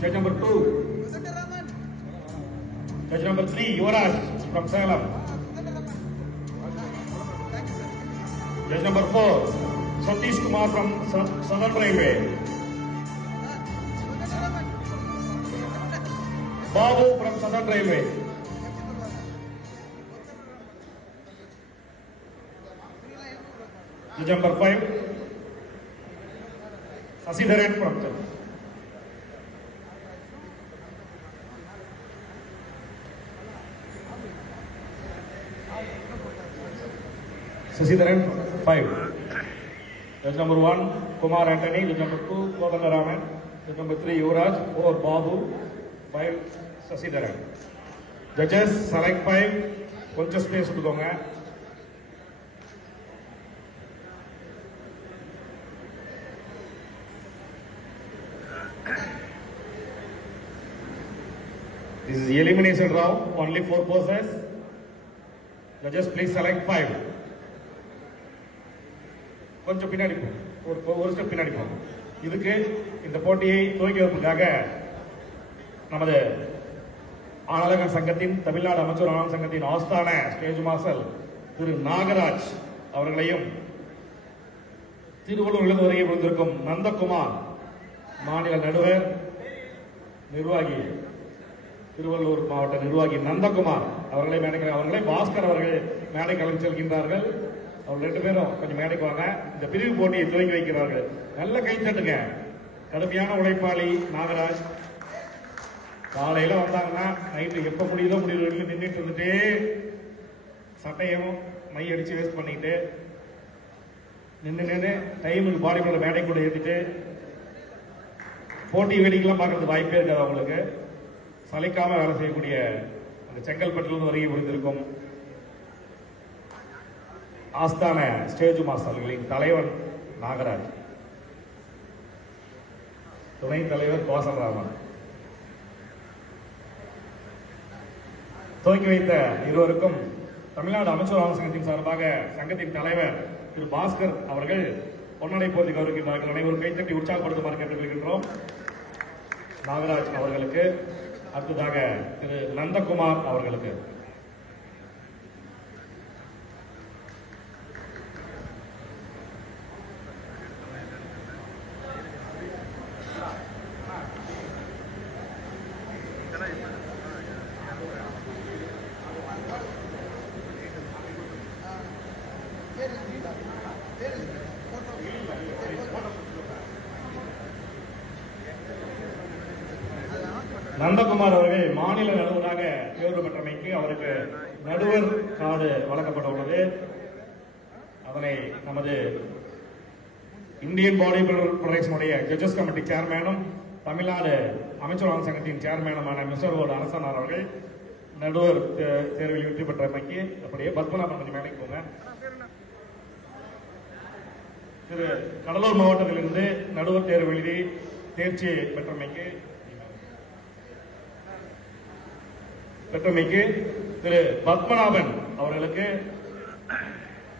Judge number 2. Judge number 3, Yuvraj from Salem. Judge number 4, Satish Kumar from Southern Railway. Babu from Southern Railway. Judge number 5, Sasidharan from Chennai. Sasidharan 5. Judge number 1, Kumar Anthony. Judge number 2, Kodandaraman. Judge number 3, Yuvraj. 4, Babu. 5, Sasidharan. Judges select 5. கொஞ்சம் space கொடுக்கோங்க. This is the elimination round. Only 4 poses. Judges, please select 5. கொஞ்சம் பின்னாடி ஒரு step பின்னாடி போகும். இதுக்கு இந்த போட்டியை துவக்குவதற்காக நமது ஆனலகன் சங்கத்தின் தமிழ்நாடு அமைச்சர் ஆனந்த சங்கத்தின் ஆஸ்தான ஸ்டேஜ் மாஸ்டர் திரு நாகராஜ் அவர்களையும் திருவள்ளூரிலிருந்து வருகை புரிந்திருக்கும் நந்தகுமார் மாநில நடுவர் நிர்வாகி திருவள்ளூர் மாவட்ட நிர்வாகி நந்தகுமார் அவர்களை பாஸ்கர் அவர்கள் மேடை கலந்து செல்கின்றார்கள். அவங்க 2 பேரும் கொஞ்சம் மேடைக்கு வாங்க. இந்த பிரிவு போட்டியை துவங்கி வைக்கிறார்கள். நல்ல கை தட்டுங்க. கடுமையான உழைப்பாளி நாகராஜ். காலையில வந்தாங்கன்னா நைட்டு எப்ப முடியுதோ முடிவு நின்றுட்டு இருந்துட்டு சட்டையும் மை அடிச்சு வேஸ்ட் பண்ணிட்டு நின்று டைமுக்கு பாடி பில்டர் மேடை கூட ஏற்றிட்டு போட்டி வேடிக்கைலாம் பார்க்கறது வாய்ப்பே இருக்காது. அவங்களுக்கு சளைக்காம வேலை செய்யக்கூடிய அந்த செங்கல்பட்டிலிருந்து வருகை புரிந்திருக்கும் ஆஸ்தான ஸ்டேஜ் மாஸ்டர்களின் தலைவர் நாகராஜ், துணைத் தலைவர் கோசல்ராமன், துவக்கி வைத்த இருவருக்கும் தமிழ்நாடு அமைச்சர் ஆனந்த சங்கத்தின் சார்பாக சங்கத்தின் தலைவர் திரு பாஸ்கர் அவர்கள் பொன்னடை போர்த்தி கௌரவிக்கின்றார்கள். அனைவரும் கைத்தட்டி உற்சாகப்படுத்துமாறு கேட்டுக்கொள்கின்றோம். நாகராஜ் அவர்களுக்கு அடுத்ததாக திரு நந்தகுமார் அவர்களுக்கு. நந்தகுமார் அவர்கள் மாநில நடுவராக தேர்வு பெற்றமைக்கு அவருக்கு நடுவர் கார்டு வழங்கப்பட உள்ளது. அதனை நமது இந்தியன் பாடி பில்டர் ஃபெடரேஷனுடைய ஜட்ஜஸ் கமிட்டி சேர்மேனும் தமிழ்நாடு அமைச்சர் ஆனந்த சங்கத்தின் சேர்மேனுமான மிஸ்டர் ஓ அரசனார் அவர்கள் நடுவர் தேர்வில் வெற்றி பெற்றமைக்கு அப்படியே பத்மநாபன் கொஞ்சம் மேடைக்கு போங்க. திரு கடலூர் மாவட்டத்திலிருந்து நடுவர் தேர்வு எழுதி தேர்ச்சி பெற்றமைக்கு திரு பத்மநாபன் அவர்களுக்கு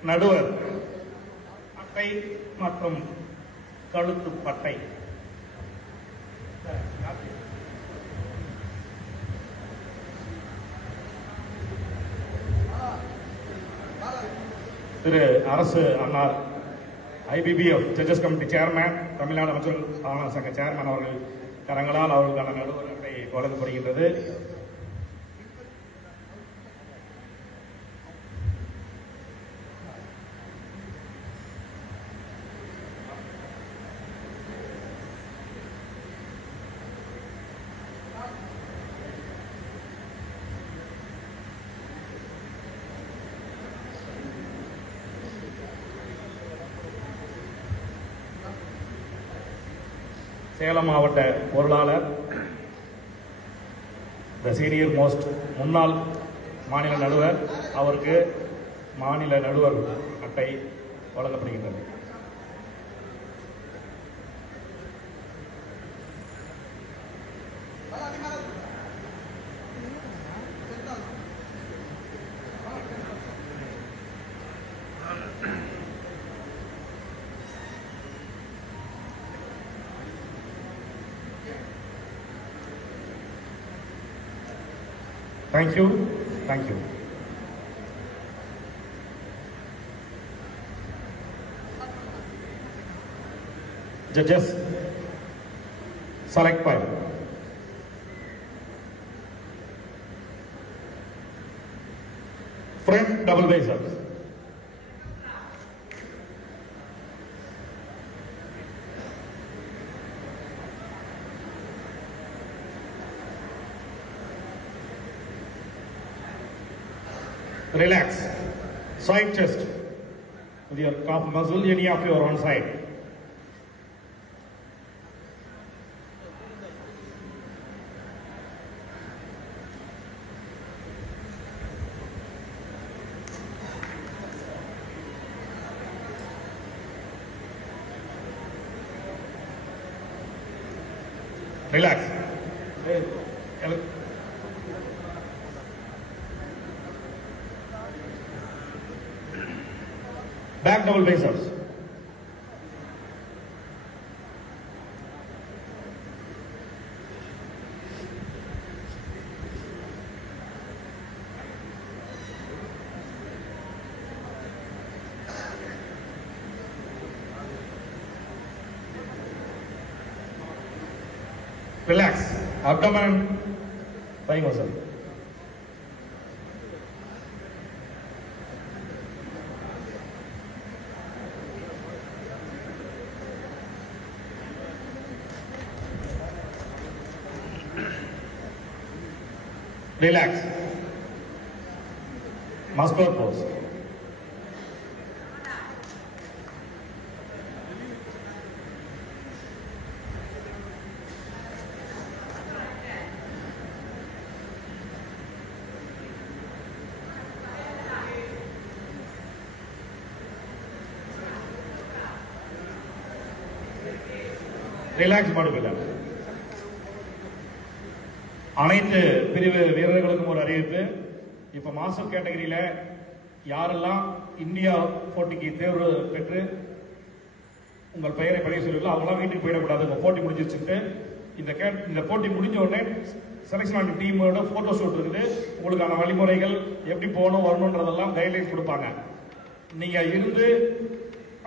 நடுவர் அட்டை மற்றும் கழுத்து பட்டை. திரு அரசு அன்னார் IBBF judges committee chairman Tamil Nadu அமைச்சர் ஆனந்த சங்க சேர்மேன் அவர்கள் கரங்களால் அவர்களுக்கான நடுவர் அட்டை வழங்கப்படுகின்றது. சேலம் மாவட்ட பொருளாளர் த சீனியர் மோஸ்ட் முன்னாள் மாநில நடுவர் அவருக்கு மாநில நடுவர் அட்டை வழங்கப்படுகின்றது. Thank you. Thank you. Judges, select 5. Front double bases. Relax. Side chest. With your calf muscle, any of your on side. Relax. Back double bases. Relax. Abdomen, thigh muscle. Relax. Muscular pose. Relax பாடுபில்லை. அனைத்து பிரிவு வீரர்களுக்கும் ஒரு அறிவிப்பு. இப்ப master கேட்டகரியில யாரெல்லாம் India போட்டிக்கு தேர்வு பெற்று உங்கள் பெயரை பதிவு சொல்லுங்களோ அவங்களாம் வீட்டுக்கு போயிடக்கூடாது. உங்க போட்டி முடிஞ்சிச்சுட்டு இந்த போட்டி முடிஞ்ச உடனே செலக்ஷன் ஆன டீமோட போட்டோ ஷூட் இருக்குது. உங்களுக்கான வழிமுறைகள் எப்படி போகணும் வரணுன்றதெல்லாம் கைட்லைன்ஸ் கொடுப்பாங்க. நீங்க இருந்து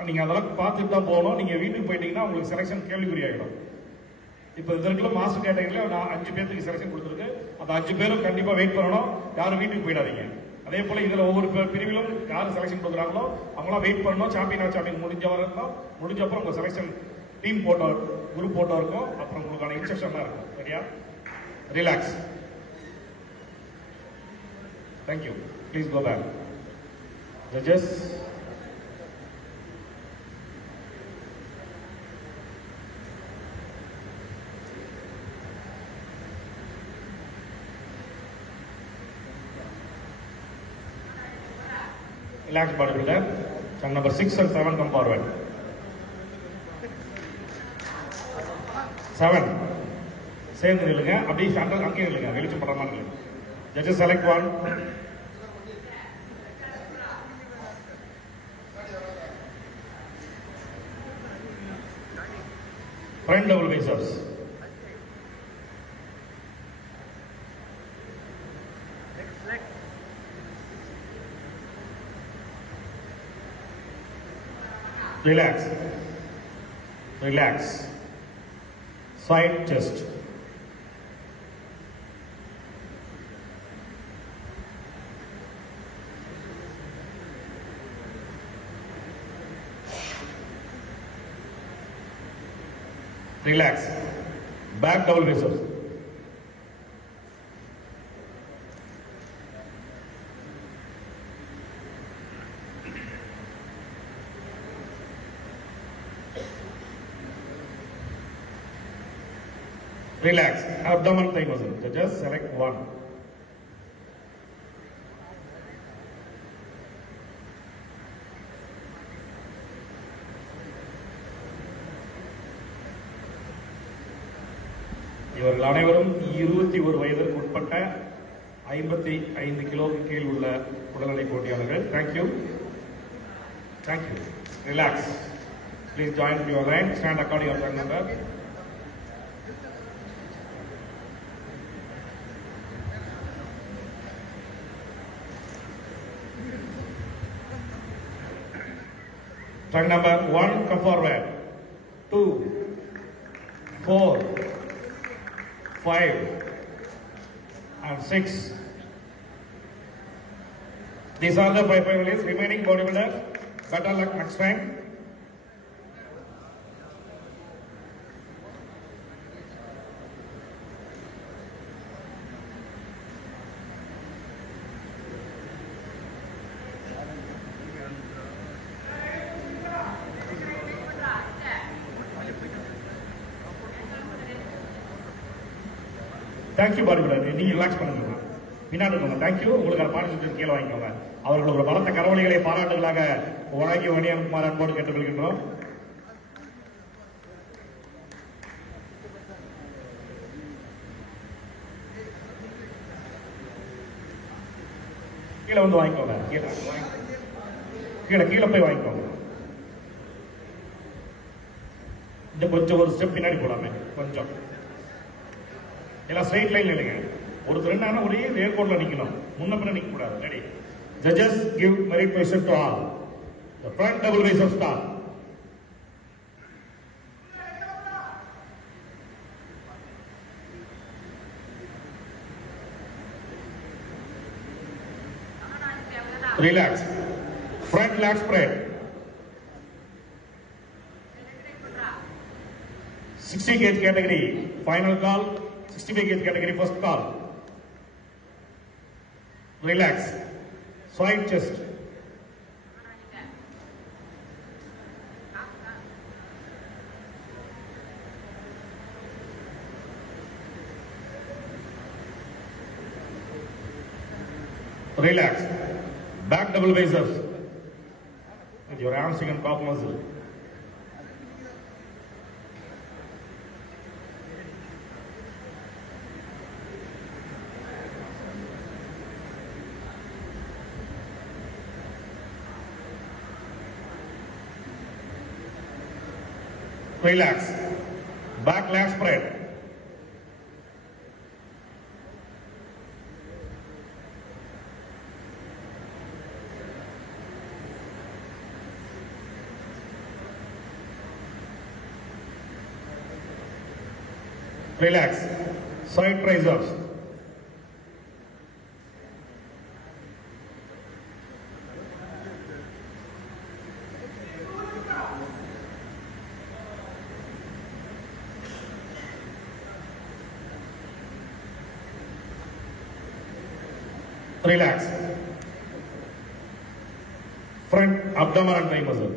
நீங்க அதெல்லாம் பார்த்துட்டு தான் போகணும். நீங்க வீட்டுக்கு போயிட்டீங்கன்னா உங்களுக்கு செலக்ஷன் கேள்விக்குறி ஆகிடும். இப்போ இதற்குள்ள மாஸ்டர் கேட்டகரியில் நான் 5 பேருக்கு செலக்ஷன் கொடுத்துருக்கு. அந்த 5 பேரும் கண்டிப்பா வெயிட் பண்ணணும். யாரும் வீட்டுக்கு போயிடாதீங்க. அதே போல இதுல ஒவ்வொரு பிரிவிலும் யாரு செலக்ஷன் கொடுக்குறாங்களோ அவங்களாம் வெயிட் பண்ணணும். சாம்பியன் முடிஞ்சப்பறம் உங்க selection team photo group photo இருக்கும். அப்புறம் உங்களுக்கான இன்ஸ்ட்ரக்ஷன்லாம் இருக்கும். சரியா? Relax. Thank you. Please go back. Judges, relax bodybuilder. Chunk number 6 and 7 come forward. 7. சேர்ந்து நில்லுங்க. அப்படியே சென்டர் அங்கே நில்லுங்க. வெளிச்சம் படுற மாதிரி நில்லுங்க. Judges select 1. Front double bases. Relax. Relax. Side chest. Relax. Back double bases. Relax. Abdomen thigh muscle. Just select 1. இவர்கள் அனைவரும் 21 வயதிற்கு உட்பட்ட 55 கிலோவுக்கு கீழ் உள்ள உடல்நிலை போட்டியாளர்கள். Thank you. Thank you. Relax. Please join your line. Stand according your turn number. Truck number 1, come forward. 2, 4, 5, and 6. These are the 5 finalists. Remaining bodybuilders, better luck next time. Thank you, bodybuilder. நீங்க ரிலாக்ஸ் பண்ணுங்க. பின்னாடி இருங்க. Thank you. உங்களுக்கு participate கீழே வாங்கிக்கோங்க. அவர்களோட பலத்த கரவொலிகளை பாராட்டுகளாக வழங்கி வணியகுமார் அன்போடு கேட்டுக்கொள்கின்றோம். கீழே வந்து வாங்கிக்கோங்க. கீழே போய் வாங்கிக்கோங்க. இந்த கொஞ்சம் ஒரு ஸ்டெப் பின்னாடி போலாமே கொஞ்சம். எல்லாம் ஸ்ட்ரைட் லைன்ல இல்லைங்க. ஒருத்தர் என்ன ஒரே நேர்கோட்டில் நிக்கணும். முன்ன பின்ன நிக்க கூடாது. Ready. Judges give merit position to all. The front double bicep start. Relax. Front leg spread. 60 kg category final call. 65 kg category first call. Relax. Side chest. Relax. Back double biceps. With your hamstring and calf muscle. Relax. Back leg spread. Relax. Side triceps. Relax. Front abdomen and thigh muscle.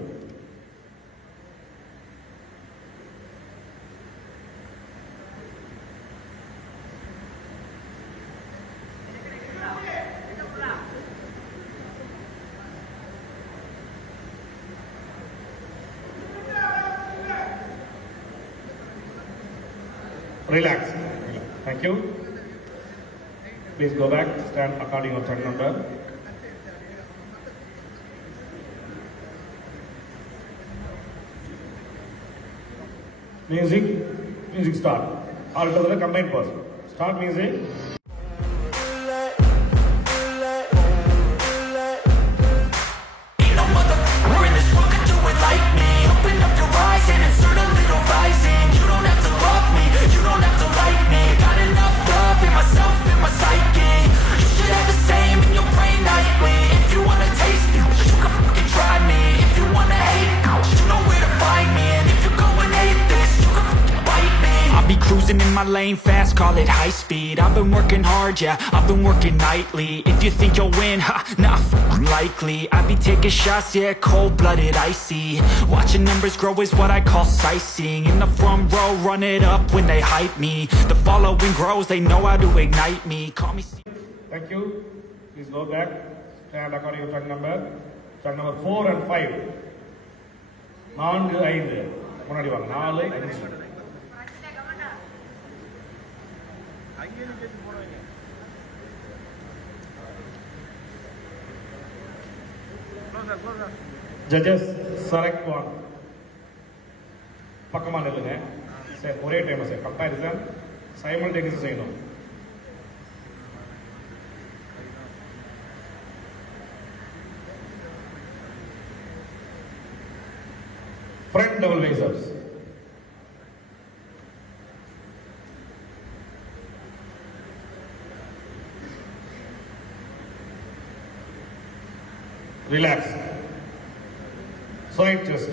Relax. Thank you. Please go back, stand according to turn number. Music start. All together combined pause. Start music. Cruising in my lane fast, call it high speed. I've been working hard, yeah, I've been working nightly. If you think you'll win, ha, nah, unlikely. I be taking shots, yeah, cold-blooded, icy. Watching numbers grow is what I call sightseeing. In the front row, run it up when they hype me. The following grows, they know how to ignite me. Call me. Thank you. Please go back, stand according to turn number. Turn number 4 and 5. 4, 5. முன்னாடி வாங்க. 4, 5. Judges select one. பக்கமா நில்லுங்க. Sir ஒரே time sir comparison சைமல்டேனியஸா செய்யணும். Front double biceps. Relax. Side chest.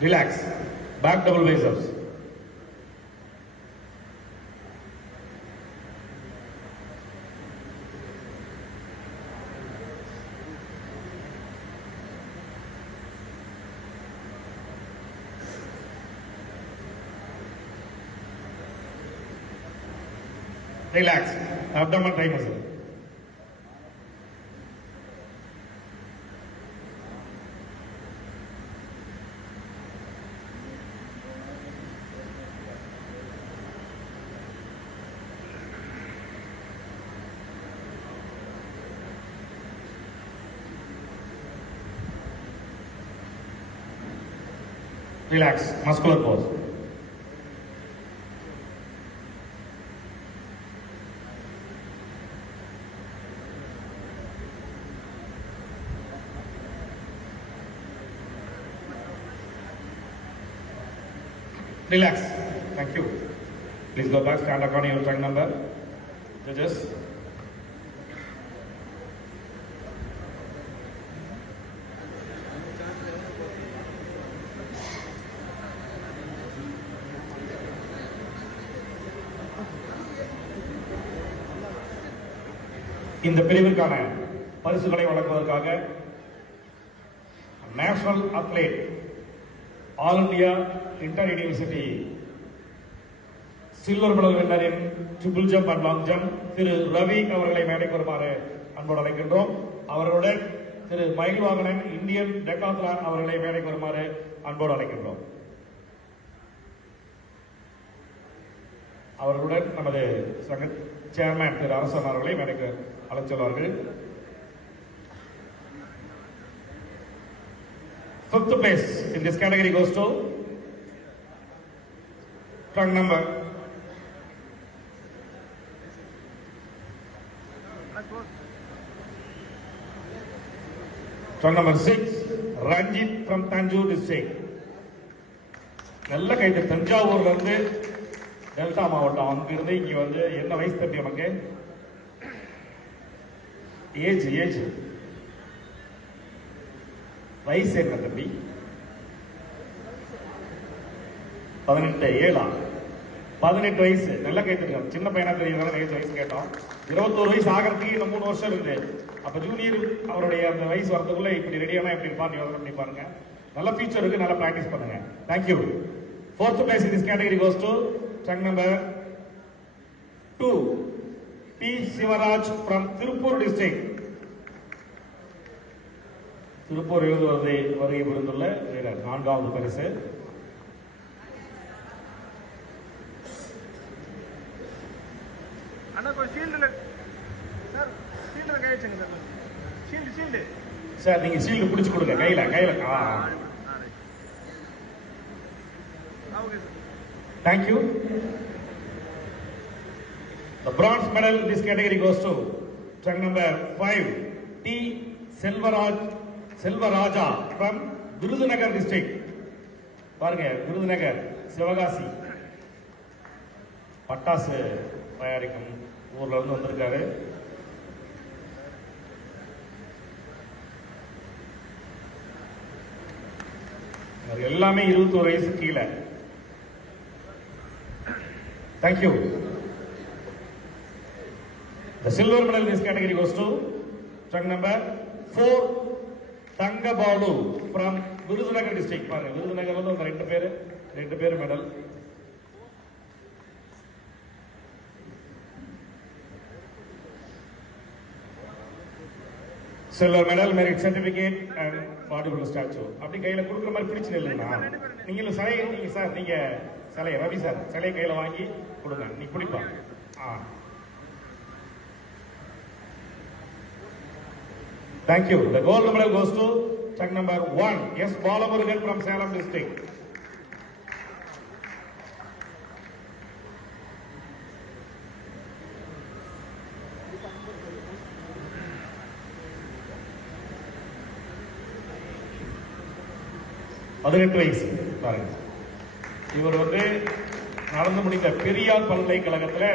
Relax. Back double biceps. Relax. Abdomen thigh muscle. Relax. Muscular pose. Relax. Thank you. Please go back, stand according to your trunk number. Judges. இந்த பிரிவிற்கான பரிசுகளை வழங்குவதற்காக national athlete all India inter university silver medal வின்னரின் triple jump and long jump Thiru Ravi அவர்களை மேடைக்கு வருமாறு அன்போடு அழைக்கின்றோம். அவர்களுடன் திரு மயில்வாகனன் இந்தியன் டெக்காத்லான் அவர்களை மேடைக்கு வருமாறு அன்போடு அழைக்கின்றோம். அவர்களுடன் நமது சங்க சேர்மேன் திரு அரசன் அவர்களை மேடைக்கு அழைச்சுள்ளார்கள். Fifth place in this category goes to trunk number trunk number 6, Ranjit from Tanjore district. நல்ல கைது. தஞ்சாவூர்ல இருந்து டெல்டா மாவட்டம் அங்கிருந்து இங்க வந்து என்ன வயசு தம்பி நமக்கு? ஏஜ் வயசு என்ன தம்பி? 18 18 வயசு. நல்ல கேட்டுருக்கோம். சின்ன பையனா தெரியுதான வயசு கேட்டோம். 21 வயசு ஆகிறதுக்கு இன்னும் 3 வருஷம் இருக்கு. அப்ப ஜூனியர் அவருடைய அந்த வயசு வரதுக்குள்ள இப்படி ரெடியானா எப்படி இருப்பான்னு யோசனை பண்ணி பாருங்க. நல்ல ஃபியூச்சர் இருக்கு. நல்லா பிராக்டிஸ் பண்ணுங்க. Thank you. Fourth place in this category goes to trunk number 2, P. Sivaraj from Tirupur district. Tiruppur எழுதுவதை வருகை புரிந்துள்ள வீரர். 4வது பரிசு. சார் நீங்க ஷீல்டு பிடிச்சு கொடுங்க கையில. Thank you. The bronze medal in this category goes to trunk number 5, T. Selvaraj from Virudhunagar district. பாருங்க, விருதுநகர் சிவகாசி பட்டாசு தயாரிக்கும் ஊர்ல இருந்து வந்திருக்காரு. எல்லாமே 21 வயசு கீழே. Thank you. The silver medal in this category goes to trunk number 4, Tangabalu from Virudhunagar district. பாருங்க, விருதுநகர்ல இருந்து வந்த ரெண்டு பேர் medal. Silver medal, merit certificate and bodybuilder statue. அப்படி கையில கொடுக்குற மாதிரி பிடிச்சு இல்லைங்களா? நீங்க சார் நீங்க சிலையை ரவி சார் சிலையை கையில வாங்கி கொடுங்க. நீ பிடிப்பா. Thank you. The gold medal goes to check number 1. Yes, Balamurugan from Salem district. பதினெட்டு வயசு பாருங்க. இவர் வந்து நடந்து முடிந்த பெரியார் பல்கலைக்கழகத்தில்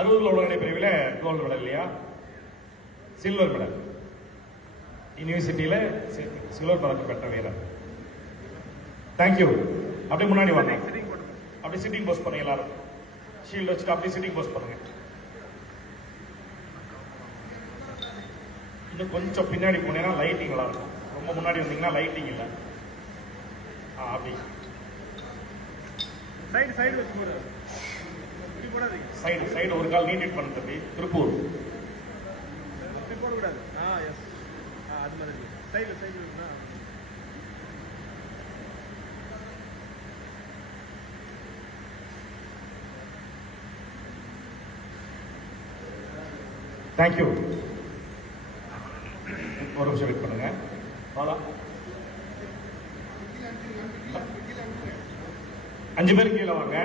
60 உலக பிரிவில் கோல்டு மெடல் இல்லையா, சில்வர் மெடல், யூனிவர்சிட்டியில் சில்வர் பதக்கம் பெற்ற வீரர். தேங்க்யூ. அப்படியே முன்னாடி வாங்க, அப்படி சிட்டிங் போஸ்ட் பண்ணுங்க. எல்லாரும் ஷீல்டு வச்சுட்டு அப்படியே சிட்டிங் போஸ்ட் பண்ணுங்க. இன்னும் கொஞ்சம் பின்னாடி போனீங்கன்னா லைட்டிங் நல்லா இருக்கும். ரொம்ப முன்னாடி வந்தீங்கன்னா லைட்டிங் இல்லை. அப்படி சைடு சைடு வச்சு போடுறது, சைடு சைடு ஒரு கால் நீட்டிட் பண்ண தம்பி. திருப்பூர் போடக்கூடாது. எஸ், அது மாதிரி சைடு சைடு இருக்குன்னா. தேங்க்யூ. ஒரு நிமிஷம் வெயிட் பண்ணுங்க. அவ்வளோ 5 பேர் கீழே வாங்க.